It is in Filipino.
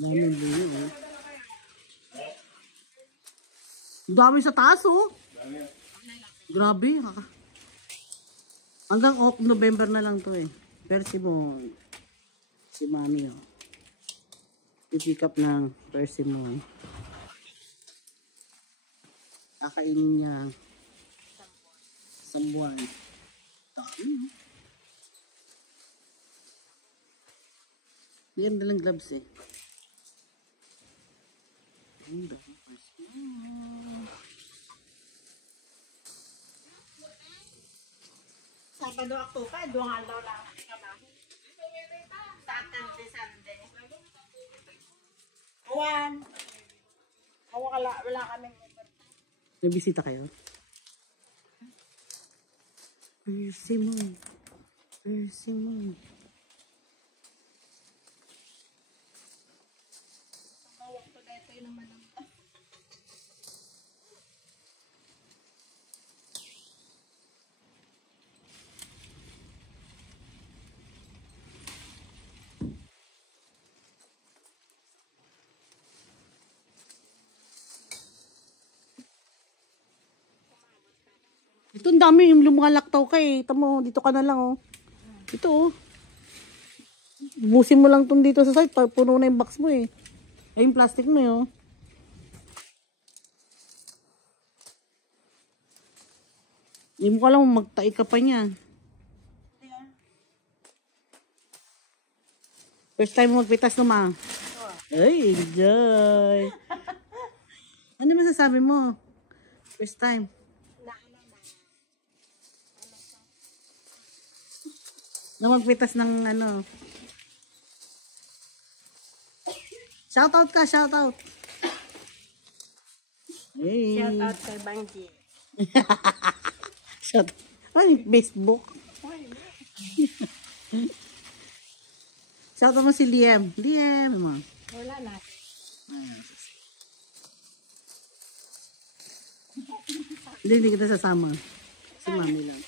Daming bunga, oh. Dami sa taas, oh. Grabe. Hanggang November na lang to, eh. Persimmon. Si Mami, oh. I-pick up ng persimmon. Kakainin niya. Isang buwan. Dami, oh. Yan dalang gloves, eh. Ang dami persimmon. Sabado ako pa, doon nga daw lang ka ba? Saturday, Sunday. Awan. Wala kaming May bisita kayo? Persimmon. Persimmon. tumawag ko dito yun naman lang. Ito, ang dami yung lumalaktaw ka, eh. Tamo, dito ka na lang, oh. Ito, oh. Busin mo lang itong dito sa side. Puno na yung box mo, eh. Ay, yung plastic mo, eh, oh. Hindi mo ka lang magtaik ka pa niyan. First time mo magpitas no, ma? Ay, enjoy. Ano masasabi mo? First time. Na magpitas ng ano. Shoutout ka, shoutout. Hey. Shout out kay Bangji. Shoutout. Ay, Facebook. Shoutout mo si Liam. Liam, mo. Wala na. Hindi kita sasama. Si Mami lang.